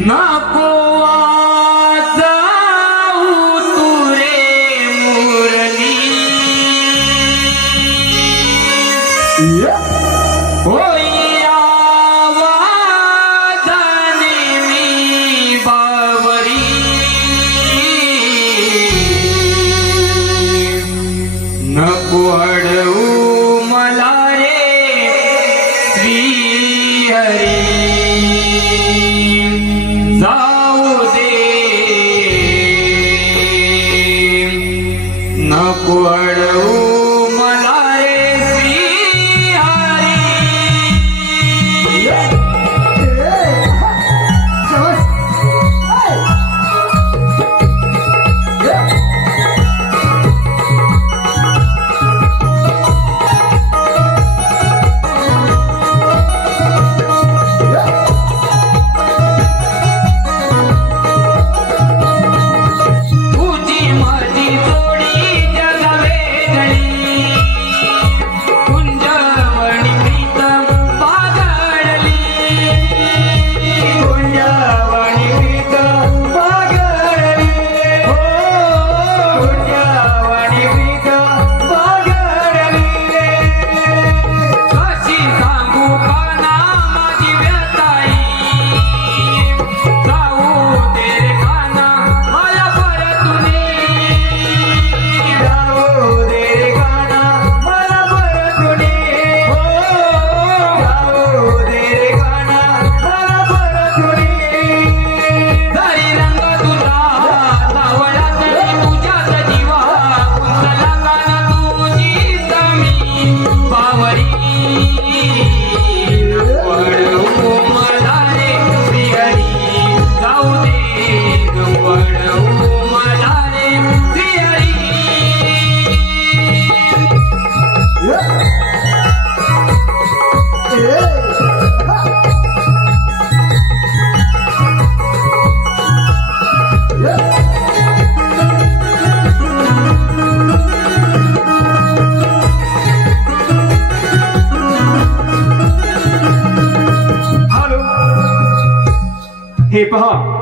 नपोवा दा मुरनी लोया वा धाणे मी बावरी की नपो अडू मला रे स्त्री हरे ಕೊಡವು हे पहा